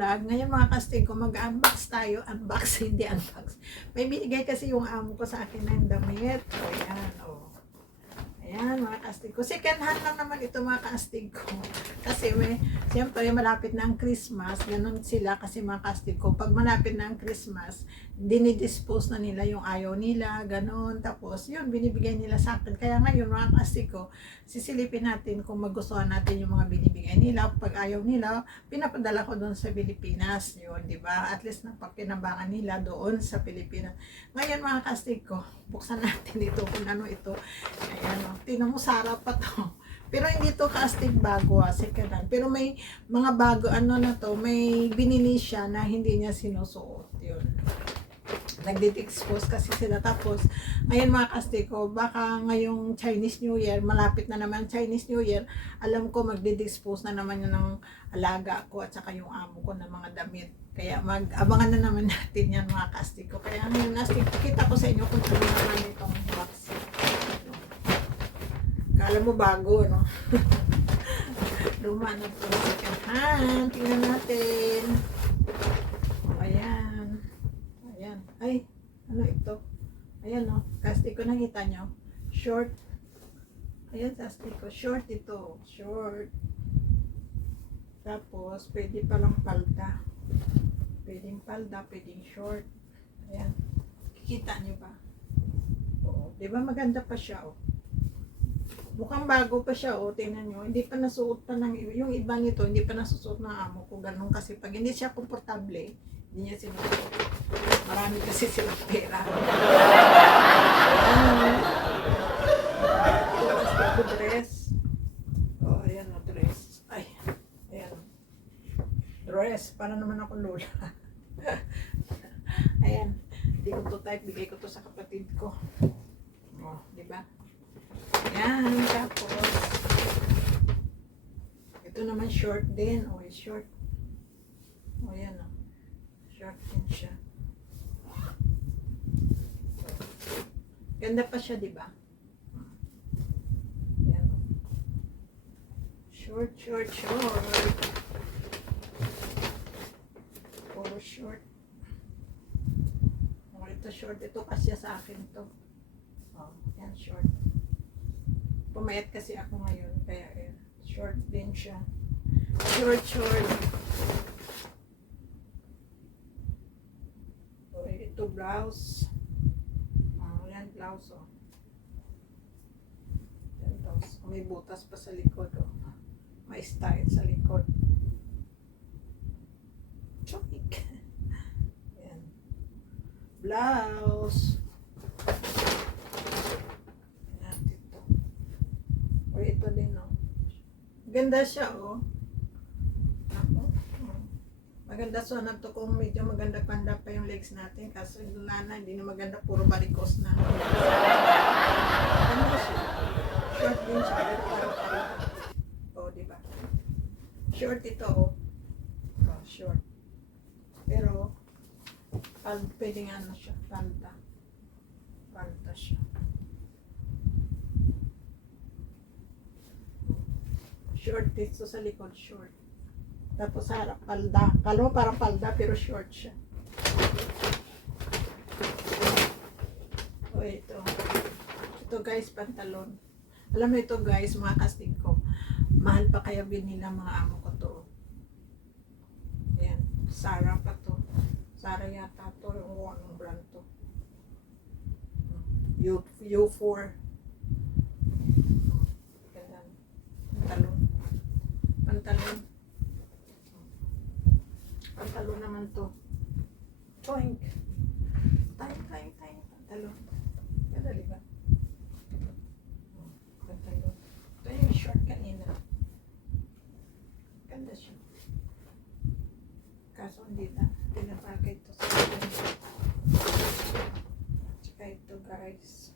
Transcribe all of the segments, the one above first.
vlog. Ngayon mga kastig ko, mag-unbox tayo. Unbox, hindi unbox. May binigay kasi yung amo ko sa akin ng damit. So, ayan, oh. Ayan, mga kastig ko. Second hand lang naman ito mga kastig ko. Kasi siyempre malapit na ang Christmas. Ganun sila kasi mga kastig ko. Pag malapit na ang Christmas, dinidispose na nila yung ayaw nila. Ganun. Tapos, yun, binibigay nila sa akin. Kaya ngayon, mga kastig ko, sisilipin natin kung magustuhan natin yung mga binibigay nila. Pag ayaw nila, pinapadala ko doon sa Pilipinas. Yun, di ba? At least napakinabangan nila doon sa Pilipinas. Ngayon, mga kastig ko, buksan natin ito kung ano ito. Ayan, oh. Tingnan mo, sarap pa to. Pero hindi to casting bago, second hand. Pero may mga bago, ano na to, may binili siya na hindi niya sinusuot. Yun. Nagdi-expose kasi sila. Tapos, ngayon mga kastig ko, baka ngayong Chinese New Year, malapit na naman Chinese New Year, alam ko magdi-expose na naman yun ng alaga ko at saka yung amo ko ng mga damit. Kaya mag-abangan na naman natin yan mga kastig ko. Kaya ngayon, kastig, kita ko sa inyo kung ano naman itong box. Kala mo bago, no? Luma na po. Second hand. Tingnan natin. O, ayan. Ayan. Ay, ano ito? Ayan, no? Kastig ko, nakita nyo? Short. Ayan, kastig ko. Short ito. Short. Tapos, pwede palang palda. Pwedeng palda, pwedeng short. Ayan. Kikita nyo ba? Oo. Diba maganda pa siya, oh. Mukhang bago pa siya, oh, tingnan nyo. Hindi pa nasuot pa ng, yung iba nito, hindi pa nasusuot ng amo ko. Ganun kasi pag hindi siya komportable, hindi niya sinusuot. Marami kasi silang pera. Ito dress. Oh, ayan o, dress. Ay, ayan. Dress, para naman ako lola. Ayan. Hindi ko to type, bigay ko to sa kapatid ko. Oh, di ba? Yan, tapos ito naman short din. O, short. O, yan o. Short din siya. Ganda pa siya, di ba? Yan o. Short, short, short. Puro short. O, ito short. Ito kasi sa akin to. O, yan, short. Pumayat kasi ako ngayon, kaya short din siya. Short, short. So, ito blouse. Oh, yan blouse, oh. Yan, tapos may butas pa sa likod, oh. May style sa likod. Chomik. Yan. Blouse. Ito din, no? Ganda siya, oh. Ako. Maganda suonan to kung medyo maganda-ganda pa yung legs natin. Kaso yung lana, hindi na maganda. Puro barikos na. Ganda siya. Short din siya. Pero parang oh, diba? Short ito, oh. Oh, short. Pero, pwede nga ano siya. Panta. Panta siya. Short dito sa likod, short. Tapos sa harap, palda. Kala mo parang palda, pero short siya. O, ito. Ito guys, pantalon. Alam mo ito guys, mga kastig ko. Mahal pa kaya binila mga amo ko to. Ayan. Zara pa to. Zara yata to. O, anong brand to? U4. Pantalon. Pantalon naman to. Toink. Time. Pantalon. Ganda, diba? Pantalon. Ito yung short kanina. Ganda siya. Kaso hindi na. Pinapagay ito sa akin. Tsaka ito guys.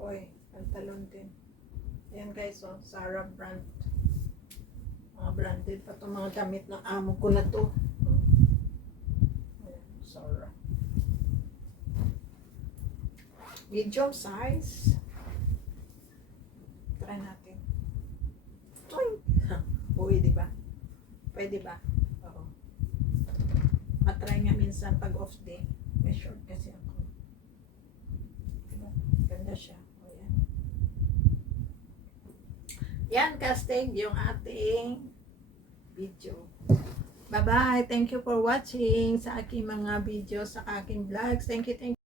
Oy, pantalon din. Ayan guys, oh, Zara brand. Mga branded pa itong mga damit ng amo ko na to. Ayan, Zara. Medium size. Try natin. Uy, di ba? Pwede ba? Oo. Matry nga minsan pag off day. May short kasi ako. Diba? Ganda siya. O yan. Yan, casting yung ating video. Bye-bye. Thank you for watching sa aking mga videos, sa aking vlogs. Thank you.